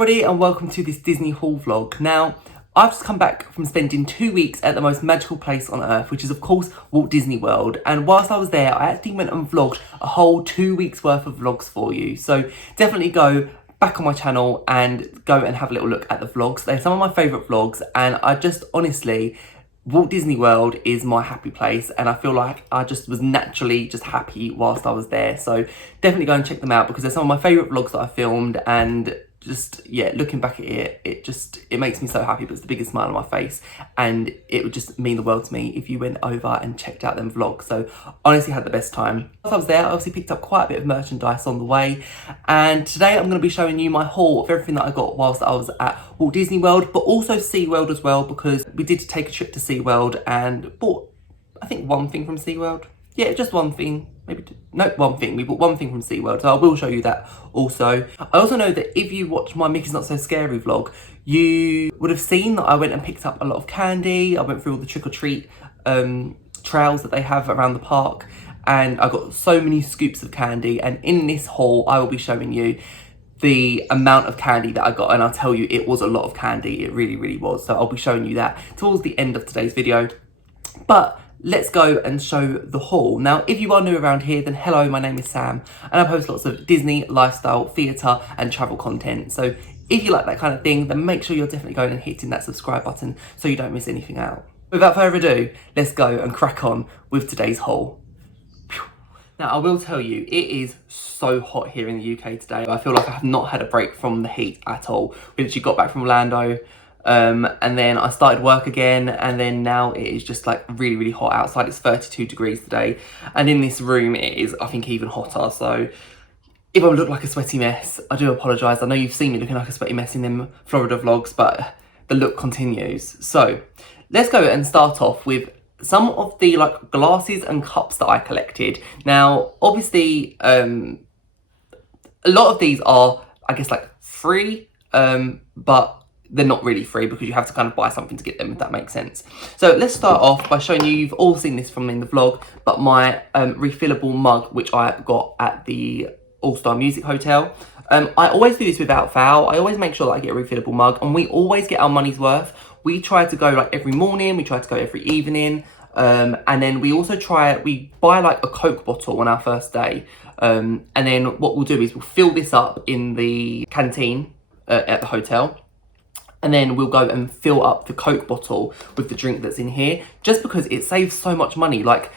everybody and welcome to this Disney haul vlog. Now, I've just come back from spending 2 weeks at the most magical place on earth, which is of course Walt Disney World. And whilst I was there, I actually went and vlogged a whole 2 weeks worth of vlogs for you. So definitely go back on my channel and go and have a little look at the vlogs. They're some of my favourite vlogs, and I just honestly, Walt Disney World is my happy place, and I feel like I just was naturally just happy whilst I was there. So definitely go and check them out because they're some of my favourite vlogs that I filmed, and just, yeah, looking back at it, it makes me so happy. But it's the biggest smile on my face, and it would just mean the world to me if you went over and checked out them vlogs. So honestly had the best time. Whilst I was there, I obviously picked up quite a bit of merchandise on the way, and today I'm going to be showing you my haul of everything that I got whilst I was at Walt Disney World, but also SeaWorld as well, because we did take a trip to SeaWorld and bought, I think, one thing from SeaWorld. Yeah, just one thing, maybe two. No, one thing. We bought one thing from SeaWorld, so I will show you that also. I also know that if you watch my Mickey's Not So Scary vlog, you would have seen that I went and picked up a lot of candy. I went through all the trick-or-treat trails that they have around the park, and I got so many scoops of candy. And in this haul, I will be showing you the amount of candy that I got, and I'll tell you, it was a lot of candy. It really, really was. So I'll be showing you that towards the end of today's video. But let's go and show the haul. Now, if you are new around here, then hello, my name is Sam, and I post lots of Disney, lifestyle, theatre, and travel content. So if you like that kind of thing, then make sure you're definitely going and hitting that subscribe button so you don't miss anything out. Without further ado, let's go and crack on with today's haul. Now, I will tell you, it is so hot here in the UK today. I feel like I have not had a break from the heat at all. We literally got back from Orlando, and then I started work again, and then now it is just like really, really hot outside. It's 32 degrees today, and in this room it is, I think, even hotter. So if I look like a sweaty mess, I do apologise. I know you've seen me looking like a sweaty mess in them Florida vlogs, but the look continues. So let's go and start off with some of the like glasses and cups that I collected. Now, obviously, a lot of these are, I guess, like free, but they're not really free because you have to kind of buy something to get them, if that makes sense. So let's start off by showing you, you've all seen this from in the vlog, but my refillable mug, which I got at the All-Star Music Hotel. I always do this without fail. I always make sure that I get a refillable mug, and we always get our money's worth. We try to go like every morning, we try to go every evening, and then we also we buy like a Coke bottle on our first day, and then what we'll do is we'll fill this up in the canteen at the hotel, and then we'll go and fill up the Coke bottle with the drink that's in here, just because it saves so much money. Like,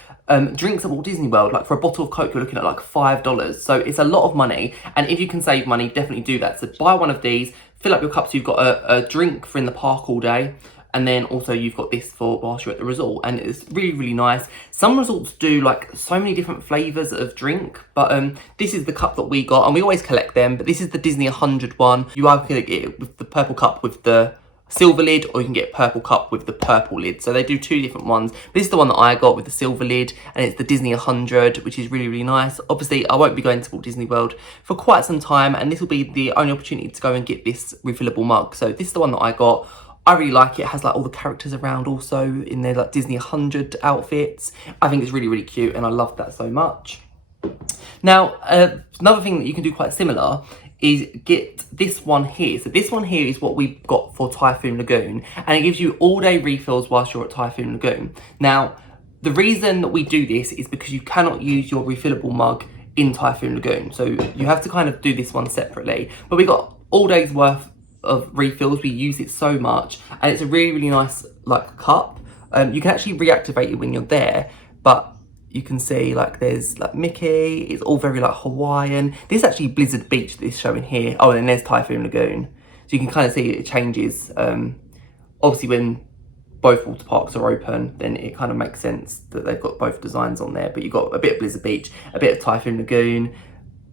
drinks at Walt Disney World, like for a bottle of Coke, you're looking at like $5. So it's a lot of money, and if you can save money, definitely do that. So buy one of these, fill up your cups, so you've got a drink for in the park all day, and then also you've got this for whilst you're at the resort, and it's really, really nice. Some resorts do like so many different flavours of drink, but this is the cup that we got, and we always collect them, but this is the Disney100 one. You either can get it with the purple cup with the silver lid, or you can get purple cup with the purple lid. So they do two different ones. This is the one that I got with the silver lid, and it's the Disney100, which is really, really nice. Obviously, I won't be going to Walt Disney World for quite some time, and this will be the only opportunity to go and get this refillable mug. So this is the one that I got. I really like it. It has like all the characters around also in their like Disney100 outfits. I think it's really, really cute, and I love that so much. Now, another thing that you can do quite similar is get this one here. So this one here is what we got for Typhoon Lagoon, and it gives you all day refills whilst you're at Typhoon Lagoon. Now, the reason that we do this is because you cannot use your refillable mug in Typhoon Lagoon. So you have to kind of do this one separately, but we got all day's worth of refills. We use it so much, and it's a really, really nice like cup. You can actually reactivate it when you're there, but you can see like there's like Mickey, it's all very like Hawaiian. This is actually Blizzard Beach, this showing here. Oh, and then there's Typhoon Lagoon. So you can kind of see it changes. Obviously when both water parks are open, then it kind of makes sense that they've got both designs on there. But you've got a bit of Blizzard Beach, a bit of Typhoon Lagoon,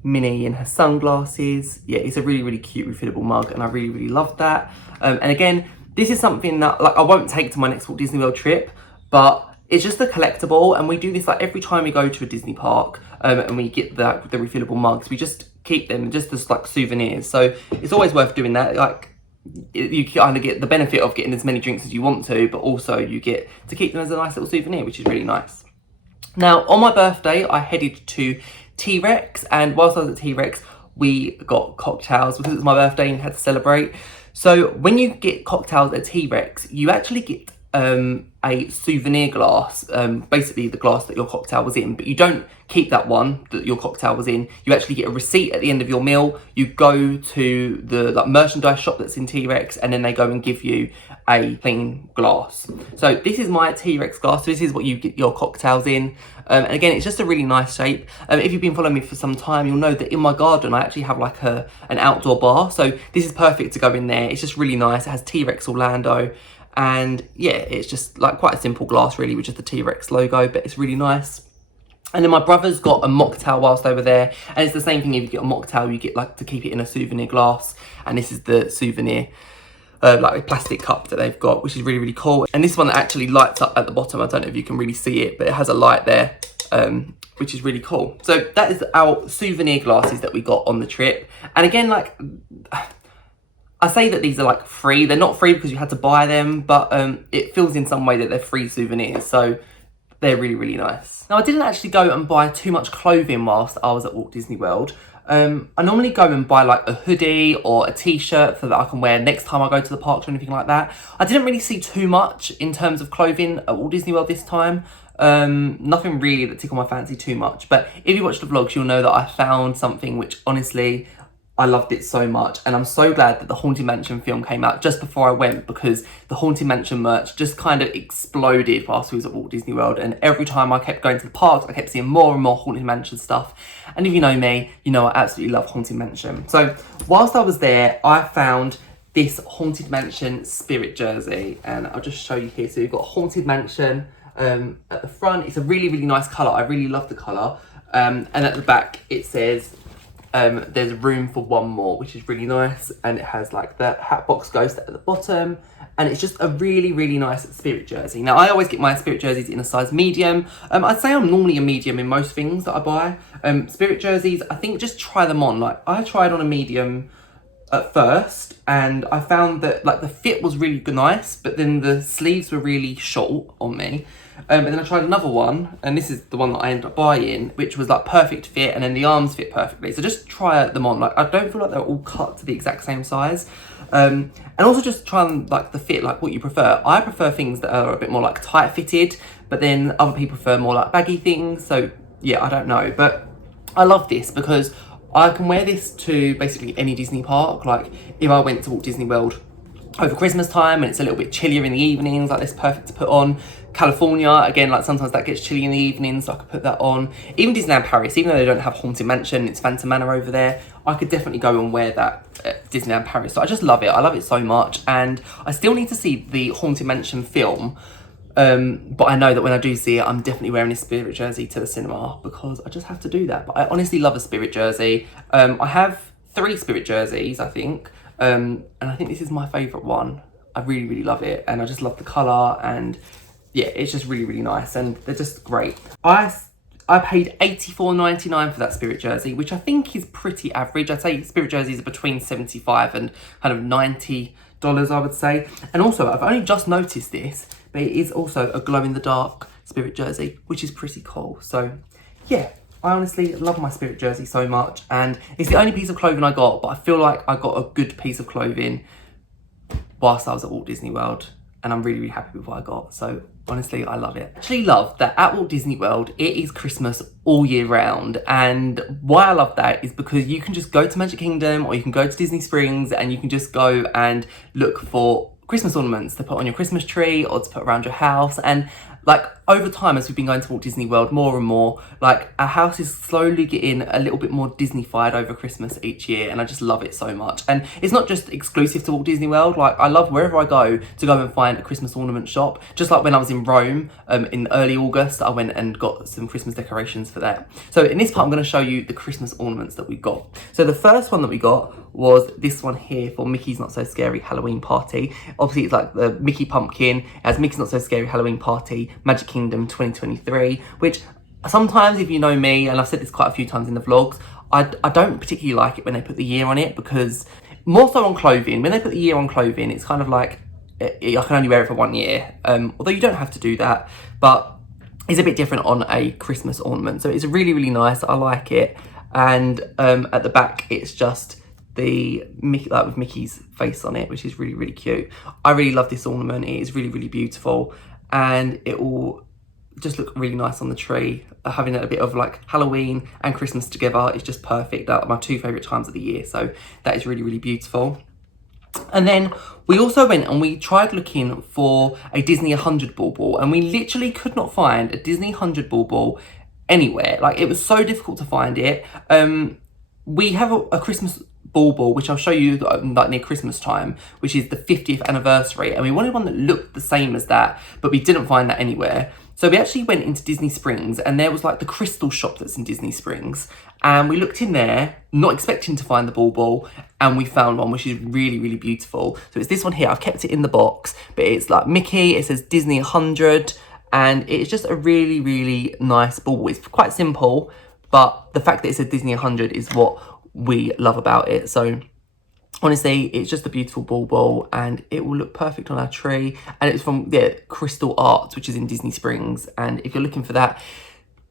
Minnie in her sunglasses. Yeah, it's a really, really cute refillable mug, and I really, really love that. And again, this is something that like I won't take to my next Walt Disney World trip, but it's just a collectible, and we do this like every time we go to a Disney park, and we get the refillable mugs. We just keep them just as like souvenirs. So it's always worth doing that. Like, you kind of get the benefit of getting as many drinks as you want to, but also you get to keep them as a nice little souvenir, which is really nice. Now, on my birthday, I headed to T-Rex, and whilst I was at T-Rex, we got cocktails because it was my birthday and had to celebrate. So when you get cocktails at T-Rex, you actually get a souvenir glass, basically the glass that your cocktail was in, but you don't keep that one that your cocktail was in. You actually get a receipt at the end of your meal. You go to the merchandise shop that's in T-Rex, and then they go and give you a clean glass. So this is my T-Rex glass. So this is what you get your cocktails in. And again, it's just a really nice shape. If you've been following me for some time, you'll know that in my garden, I actually have like an outdoor bar. So this is perfect to go in there. It's just really nice. It has T-Rex Orlando. And yeah, it's just like quite a simple glass really with just the T-Rex logo, but it's really nice. And then my brother's got a mocktail whilst they were there. And it's the same thing, if you get a mocktail, you get like to keep it in a souvenir glass. And this is the souvenir like a plastic cup that they've got, which is really, really cool. And this one actually lights up at the bottom. I don't know if you can really see it, but it has a light there, which is really cool. So that is our souvenir glasses that we got on the trip. And again, like, I say that these are like free. They're not free because you had to buy them, but it feels in some way that they're free souvenirs. So they're really, really nice. Now, I didn't actually go and buy too much clothing whilst I was at Walt Disney World. I normally go and buy like a hoodie or a t-shirt so that I can wear next time I go to the parks or anything like that. I didn't really see too much in terms of clothing at Walt Disney World this time. Nothing really that tickled my fancy too much. But if you watch the vlogs, you'll know that I found something which honestly, I loved it so much. And I'm so glad that the Haunted Mansion film came out just before I went, because the Haunted Mansion merch just kind of exploded whilst we was at Walt Disney World. And every time I kept going to the parks, I kept seeing more and more Haunted Mansion stuff. And if you know me, you know I absolutely love Haunted Mansion. So whilst I was there, I found this Haunted Mansion spirit jersey. And I'll just show you here. So you've got Haunted Mansion at the front. It's a really, really nice colour. I really love the colour. And at the back, it says, there's room for one more, which is really nice. And it has like the Hatbox Ghost at the bottom. And it's just a really, really nice spirit jersey. Now, I always get my spirit jerseys in a size medium. I'd say I'm normally a medium in most things that I buy. Spirit jerseys, I think just try them on. Like, I tried on a medium at first, and I found that like the fit was really nice, but then the sleeves were really short on me. And then I tried another one, and this is the one that I ended up buying, which was like perfect fit, and then the arms fit perfectly. So just try them on. Like, I don't feel like they're all cut to the exact same size. And also just try and like the fit, like what you prefer. I prefer things that are a bit more like tight fitted, but then other people prefer more like baggy things. So yeah, I don't know, but I love this because I can wear this to basically any Disney park. Like if I went to Walt Disney World over Christmas time and it's a little bit chillier in the evenings, like this perfect to put on. California, again, like sometimes that gets chilly in the evenings, so I could put that on. Even Disneyland Paris, even though they don't have Haunted Mansion, it's Phantom Manor over there, I could definitely go and wear that at Disneyland Paris. So I just love it. I love it so much. And I still need to see the Haunted Mansion film. But I know that when I do see it, I'm definitely wearing a spirit jersey to the cinema because I just have to do that. But I honestly love a spirit jersey. I have 3 spirit jerseys, I think. And I think this is my favourite one. I really, really love it. And I just love the colour, and yeah, it's just really, really nice, and they're just great. I paid $84.99 for that spirit jersey, which I think is pretty average. I'd say spirit jerseys are between $75 and kind of $90, I would say. And also, I've only just noticed this, but it is also a glow-in-the-dark spirit jersey, which is pretty cool. So yeah, I honestly love my spirit jersey so much, and it's the only piece of clothing I got, but I feel like I got a good piece of clothing whilst I was at Walt Disney World, and I'm really, really happy with what I got. So honestly, I love it. I actually love that at Walt Disney World, it is Christmas all year round. And why I love that is because you can just go to Magic Kingdom or you can go to Disney Springs and you can just go and look for Christmas ornaments to put on your Christmas tree or to put around your house. And like over time, as we've been going to Walt Disney World more and more, like our house is slowly getting a little bit more Disney-fied over Christmas each year, and I just love it so much. And it's not just exclusive to Walt Disney World. Like I love wherever I go to go and find a Christmas ornament shop. Just like when I was in Rome in early August, I went and got some Christmas decorations for that. So in this part, I'm going to show you the Christmas ornaments that we got. So the first one that we got was this one here for Mickey's Not So Scary Halloween Party. Obviously, it's like the Mickey pumpkin. It has Mickey's Not So Scary Halloween Party, Magic Kingdom 2023, which sometimes, if you know me, and I've said this quite a few times in the vlogs, I don't particularly like it when they put the year on it, because more so on clothing, when they put the year on clothing, it's kind of like, I can only wear it for 1 year. Although you don't have to do that, but it's a bit different on a Christmas ornament. So it's really, really nice. I like it. and at the back it's just the Mickey, like with Mickey's face on it, which is really, really cute. I really love this ornament. It is really, really beautiful, and it will just look really nice on the tree. Having a bit of like Halloween and Christmas together is just perfect. That are my two favourite times of the year, so that is really, really beautiful. And then we also went and we tried looking for a Disney100 bauble, and we literally could not find a Disney100 bauble anywhere. Like, it was so difficult to find it. We have a Christmas bauble, which I'll show you like near Christmas time, which is the 50th anniversary, and we wanted one that looked the same as that, but we didn't find that anywhere. So we actually went into Disney Springs, and there was like the crystal shop that's in Disney Springs, and we looked in there, not expecting to find the bauble, and we found one which is really, really beautiful. So it's this one here. I've kept it in the box, but it's like Mickey, it says Disney100, and it's just a really, really nice bauble. It's quite simple, but the fact that it says Disney100 is what we love about it. So honestly, it's just a beautiful bauble, and it will look perfect on our tree. And it's from Crystal Arts, which is in Disney Springs. And if you're looking for that,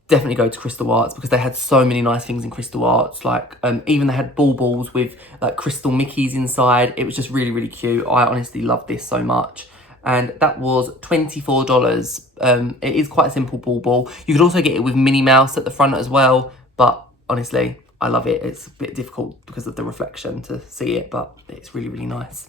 definitely go to Crystal Arts, because they had so many nice things in Crystal Arts. Like even they had baubles with like crystal Mickeys inside. It was just really, really cute. I honestly love this so much. And that was $24. It is quite a simple bauble. You could also get it with Minnie Mouse at the front as well, but honestly, I love it. It's a bit difficult because of the reflection to see it, but it's really, really nice.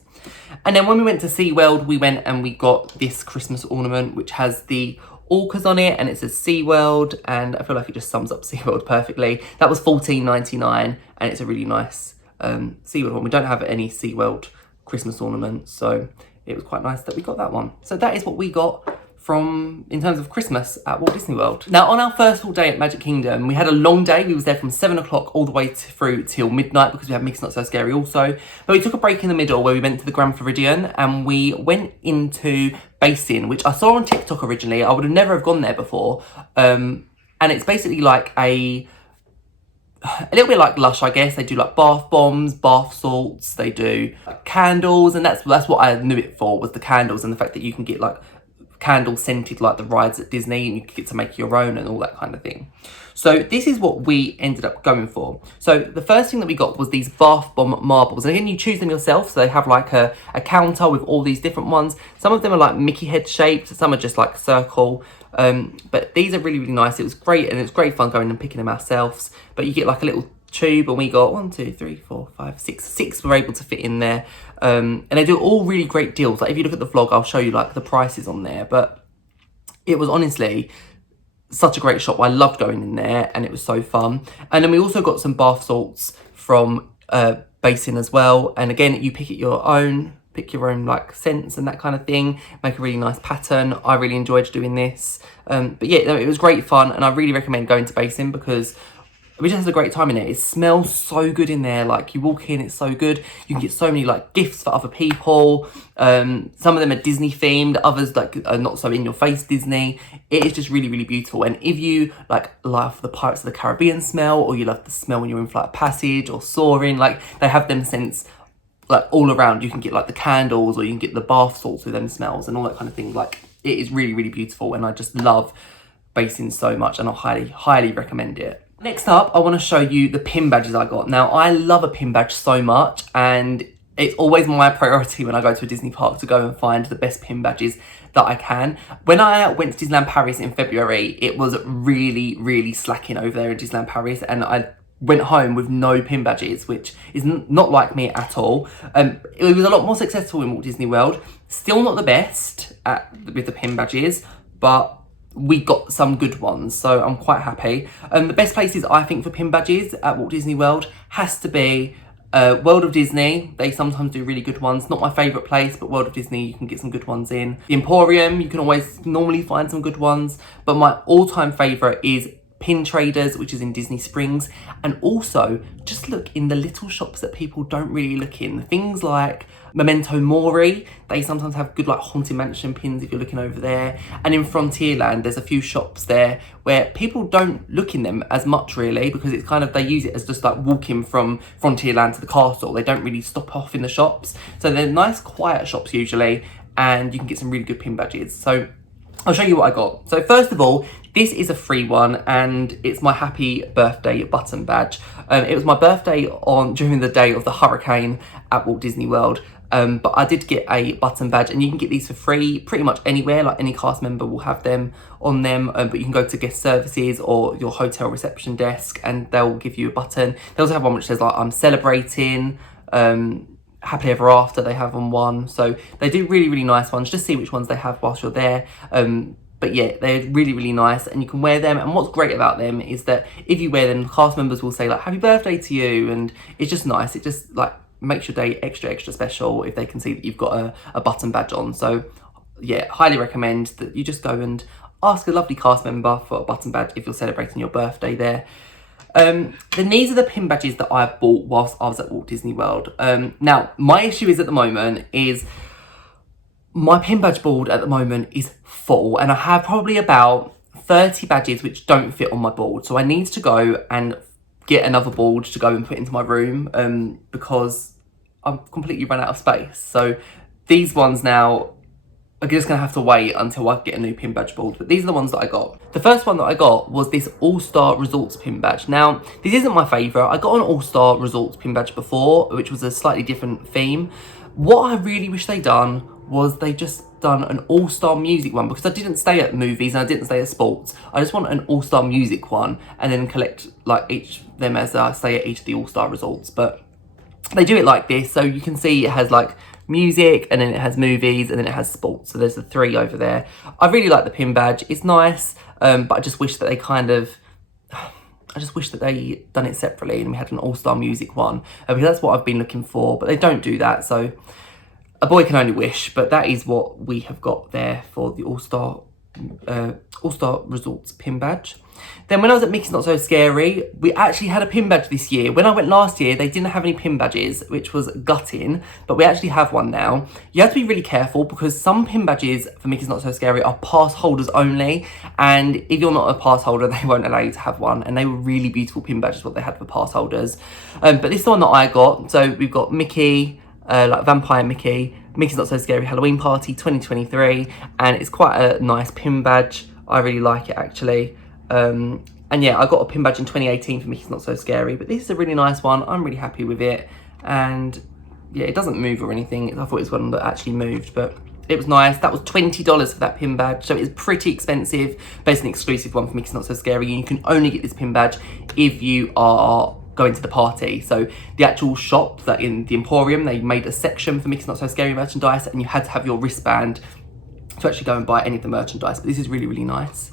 And then when we went to SeaWorld, we went and we got this Christmas ornament, which has the orcas on it, and it says SeaWorld, and I feel like it just sums up SeaWorld perfectly. That was $14.99, and it's a really nice SeaWorld one. We don't have any SeaWorld Christmas ornaments, so it was quite nice that we got that one. So that is what we got from in terms of Christmas at Walt Disney World. Now, on our first full day at Magic Kingdom, we had a long day. We was there from 7 o'clock all the way through till midnight, because we had Mickey's Not So Scary also. But we took a break in the middle where we went to the Grand Floridian, and we went into Basin, which I saw on TikTok originally. I would have never have gone there before. And it's basically like a little bit like Lush, I guess. They do like bath bombs, bath salts, they do candles, and that's what I knew it for, was the candles, and the fact that you can get like candles scented like the rides at Disney, and you get to make your own and all that kind of thing. So this is what we ended up going for. So the first thing that we got was these bath bomb marbles, and again, you choose them yourself. So they have like a counter with all these different ones. Some of them are like Mickey head shaped, some are just like a circle, but these are really, really nice. It was great, and it's great fun going and picking them ourselves. But you get like a little tube, and we got 1, 2, 3, 4, 5, 6. 6 were able to fit in there. And they do all really great deals. Like if you look at the vlog, I'll show you like the prices on there. But it was honestly such a great shop. I loved going in there, and it was so fun. And then we also got some bath salts from Basin as well. And again, you pick your own like scents and that kind of thing. Make a really nice pattern. I really enjoyed doing this. But yeah, it was great fun, and I really recommend going to Basin, because we just had a great time in it. It smells so good in there. Like, you walk in, it's so good. You can get so many like gifts for other people. Some of them are Disney themed, others like are not so in your face Disney. It is just really, really beautiful. And if you like love the Pirates of the Caribbean smell, or you love the smell when you're in Flight of Passage or Soaring, like they have them scents like all around. You can get like the candles, or you can get the bath salts with them smells and all that kind of thing. Like, it is really, really beautiful, and I just love Basin so much, and I highly, highly recommend it. Next up, I want to show you the pin badges I got. Now, I love a pin badge so much, and it's always my priority when I go to a Disney park to go and find the best pin badges that I can. When I went to Disneyland Paris in February, it was really, really slacking over there in Disneyland Paris, and I went home with no pin badges, which is not like me at all. It was a lot more successful in Walt Disney World. Still not the best with the pin badges, but we got some good ones, so I'm quite happy. The best places, I think, for pin badges at Walt Disney World has to be World of Disney. They sometimes do really good ones. Not my favourite place, but World of Disney, you can get some good ones in. The Emporium, you can always normally find some good ones, but my all-time favourite is Pin Traders, which is in Disney Springs. And also, just look in the little shops that people don't really look in. Things like Memento Mori, they sometimes have good like Haunted Mansion pins if you're looking over there. And in Frontierland, there's a few shops there where people don't look in them as much really, because it's kind of, they use it as just like walking from Frontierland to the castle. They don't really stop off in the shops. So they're nice quiet shops usually, and you can get some really good pin badges. So I'll show you what I got. So first of all, This is a free one, and it's my happy birthday button badge. It was my birthday during the day of the hurricane at Walt Disney World. But I did get a button badge, and you can get these for free pretty much anywhere. Like, any cast member will have them on them, but you can go to guest services or your hotel reception desk and they'll give you a button. They also have one which says like, I'm celebrating, happily ever after, they have on one. So they do really, really nice ones. Just see which ones they have whilst you're there. But yeah, they're really, really nice, and you can wear them. And what's great about them is that if you wear them, cast members will say like, happy birthday to you, and it's just nice. It just like makes your day extra, extra special if they can see that you've got a button badge on. So yeah, highly recommend that you just go and ask a lovely cast member for a button badge if you're celebrating your birthday there. Then these are the pin badges that I bought whilst I was at Walt Disney World. Now, my issue is at the moment is my pin badge board at the moment is full, and I have probably about 30 badges which don't fit on my board. So I need to go and get another board to go and put into my room because I'm completely run out of space. So these ones now are just going to have to wait until I get a new pin badge board. But these are the ones that I got. The first one that I got was this All-Star Resorts pin badge. Now, this isn't my favourite. I got an All-Star Resorts pin badge before, which was a slightly different theme. What I really wish they'd done was they just done an all-star music one, because I didn't stay at movies and I didn't stay at sports. I just want an all-star music one and then collect like each of them as I stay at each of the all-star resorts. But they do it like this, so you can see it has like music, and then it has movies, and then it has sports. So there's the three over there. I really like the pin badge. It's nice, but I just wish that they done it separately and we had an all-star music one, because that's what I've been looking for, but they don't do that. So a boy can only wish, but that is what we have got there for the All-Star Resorts pin badge. Then when I was at Mickey's Not So Scary, we actually had a pin badge this year. When I went last year, they didn't have any pin badges, which was gutting, but we actually have one now. You have to be really careful because some pin badges for Mickey's Not So Scary are pass holders only, and if you're not a pass holder, they won't allow you to have one, and they were really beautiful pin badges, what they had for pass holders. But this is the one that I got. So we've got Mickey, like Vampire Mickey, Mickey's Not So Scary Halloween Party 2023, and it's quite a nice pin badge. I really like it actually. And yeah, I got a pin badge in 2018 for Mickey's Not So Scary, but this is a really nice one. I'm really happy with it, and yeah, it doesn't move or anything. I thought it was one that actually moved, but it was nice. That was $20 for that pin badge, so it's pretty expensive, but it's an exclusive one for Mickey's Not So Scary, and you can only get this pin badge if you are going to the party. So the actual shop that in the Emporium, they made a section for Mickey's Not So Scary merchandise, and you had to have your wristband to actually go and buy any of the merchandise. But this is really, really nice.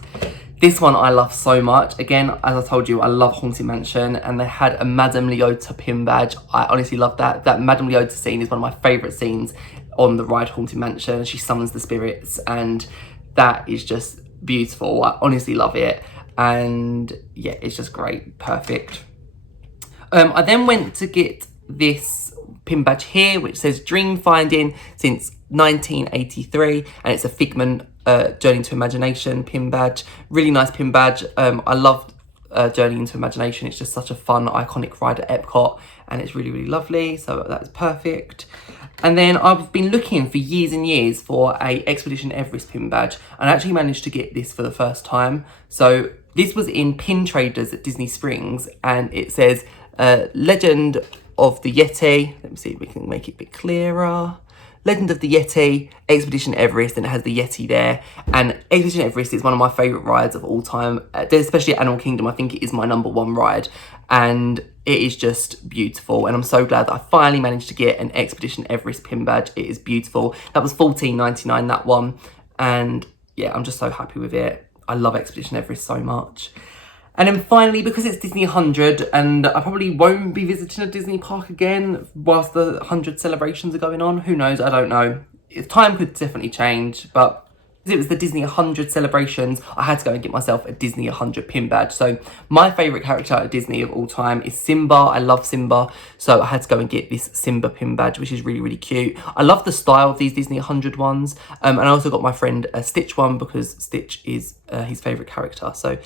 This one I love so much. Again, as I told you, I love Haunted Mansion, and they had a Madame Leota pin badge. I honestly love that. That Madame Leota scene is one of my favourite scenes on the ride Haunted Mansion. She summons the spirits, and that is just beautiful. I honestly love it, and yeah, it's just great. Perfect. I then went to get this pin badge here, which says Dream Finding since 1983, and it's a Figment Journey into Imagination pin badge. Really nice pin badge. I love Journey into Imagination. It's just such a fun, iconic ride at Epcot, and it's really, really lovely. So that's perfect. And then I've been looking for years and years for a Expedition Everest pin badge, and I actually managed to get this for the first time. So this was in Pin Traders at Disney Springs, and it says Legend of the Yeti. Let me see if we can make it a bit clearer. Legend of the Yeti, Expedition Everest, and it has the Yeti there. And Expedition Everest is one of my favourite rides of all time, especially at Animal Kingdom. I think it is my #1 ride, and it is just beautiful. And I'm so glad that I finally managed to get an Expedition Everest pin badge. It is beautiful. That was $14.99, that one. And yeah, I'm just so happy with it. I love Expedition Everest so much. And then finally, because it's Disney100, and I probably won't be visiting a Disney park again whilst the 100 celebrations are going on. Who knows? I don't know. Time could definitely change, but because it was the Disney100 celebrations, I had to go and get myself a Disney100 pin badge. So my favourite character at Disney of all time is Simba. I love Simba, so I had to go and get this Simba pin badge, which is really, really cute. I love the style of these Disney100 ones, and I also got my friend a Stitch one because Stitch is his favourite character. So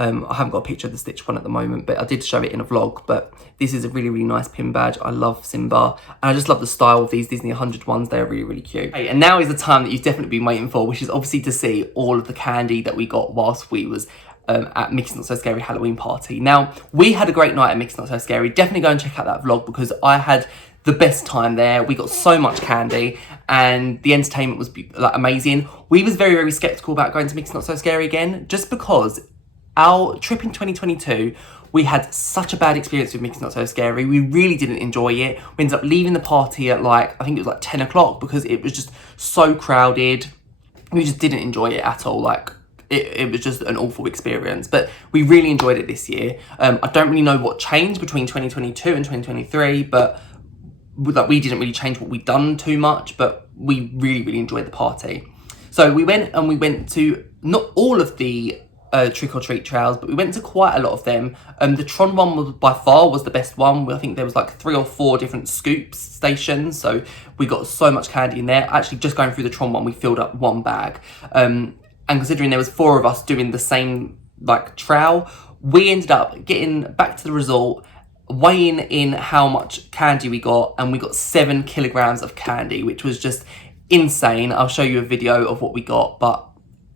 I haven't got a picture of the Stitch one at the moment, but I did show it in a vlog. But this is a really, really nice pin badge. I love Simba, and I just love the style of these Disney100 ones. They're really, really cute. Okay, and now is the time that you've definitely been waiting for, which is obviously to see all of the candy that we got whilst we was at Mickey's Not So Scary Halloween party. Now, we had a great night at Mickey's Not So Scary. Definitely go and check out that vlog because I had the best time there. We got so much candy and the entertainment was like amazing. We was very, very skeptical about going to Mickey's Not So Scary again, just because our trip in 2022, we had such a bad experience with Mickey's Not So Scary. We really didn't enjoy it. We ended up leaving the party at like, I think it was like 10 o'clock because it was just so crowded. We just didn't enjoy it at all. Like, it was just an awful experience, but we really enjoyed it this year. I don't really know what changed between 2022 and 2023, but like we didn't really change what we'd done too much, but we really, really enjoyed the party. So we went to not all of the trick-or-treat trails, but we went to quite a lot of them. The Tron one was by far the best one. I think there was like 3 or 4 different scoops stations, so we got so much candy in there. Actually, just going through the Tron one, we filled up 1 bag. And considering there was 4 of us doing the same like trail, we ended up getting back to the resort, weighing in how much candy we got, and we got 7 kilograms of candy, which was just insane. I'll show you a video of what we got, but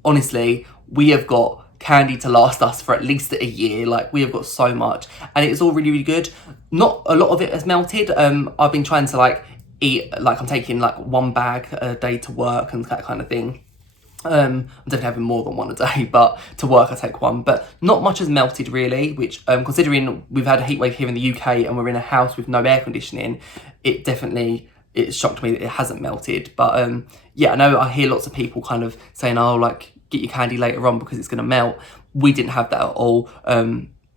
honestly, we have got candy to last us for at least a year. Like, we have got so much, and it's all really, really good. Not a lot of it has melted. I've been trying to like eat, like I'm taking like 1 bag a day to work and that kind of thing. I'm definitely having more than 1 a day, but to work I take 1, but not much has melted really, which considering we've had a heat wave here in the UK and we're in a house with no air conditioning, it shocked me that it hasn't melted. But yeah, I know I hear lots of people kind of saying, oh, like, get your candy later on because it's going to melt. We didn't have that at all,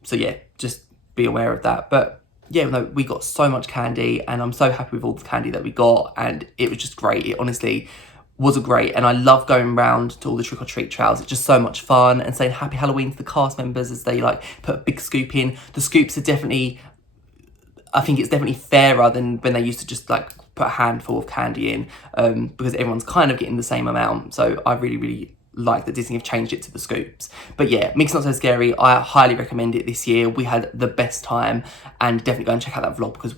so yeah, just be aware of that. But yeah, no, we got so much candy and I'm so happy with all the candy that we got, and it was just great. It honestly was great, and I love going round to all the trick-or-treat trails. It's just so much fun, and saying happy Halloween to the cast members as they like put a big scoop in. The scoops are definitely, I think it's definitely fairer than when they used to just like put a handful of candy in, because everyone's kind of getting the same amount. So I really, really like that Disney have changed it to the scoops. But yeah, Mickey's Not So Scary, I highly recommend it this year. We had the best time, and definitely go and check out that vlog because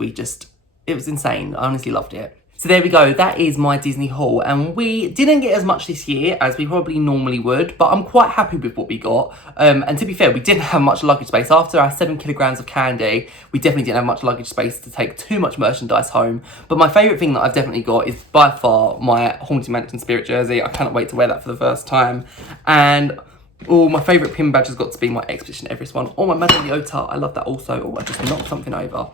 it was insane. I honestly loved it. So there we go, that is my Disney haul, and we didn't get as much this year as we probably normally would, but I'm quite happy with what we got. And to be fair, we didn't have much luggage space. After our 7 kilograms of candy, we definitely didn't have much luggage space to take too much merchandise home. But my favourite thing that I've definitely got is by far my Haunted Mansion Spirit jersey. I cannot wait to wear that for the first time. And oh, my favourite pin badge has got to be my Expedition Everest one. Oh, my Madame Leota, I love that also. Oh, I just knocked something over.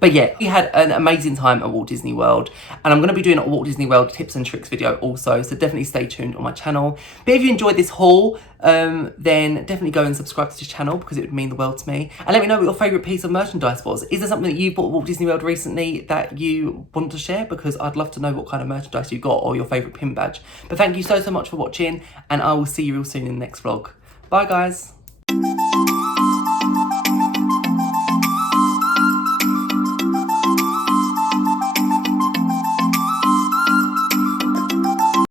But yeah, we had an amazing time at Walt Disney World, and I'm going to be doing a Walt Disney World tips and tricks video also, so definitely stay tuned on my channel. But if you enjoyed this haul, then definitely go and subscribe to this channel because it would mean the world to me. And let me know what your favourite piece of merchandise was. Is there something that you bought at Walt Disney World recently that you want to share? Because I'd love to know what kind of merchandise you got or your favourite pin badge. But thank you so much for watching, and I will see you real soon in the next vlog. Bye guys.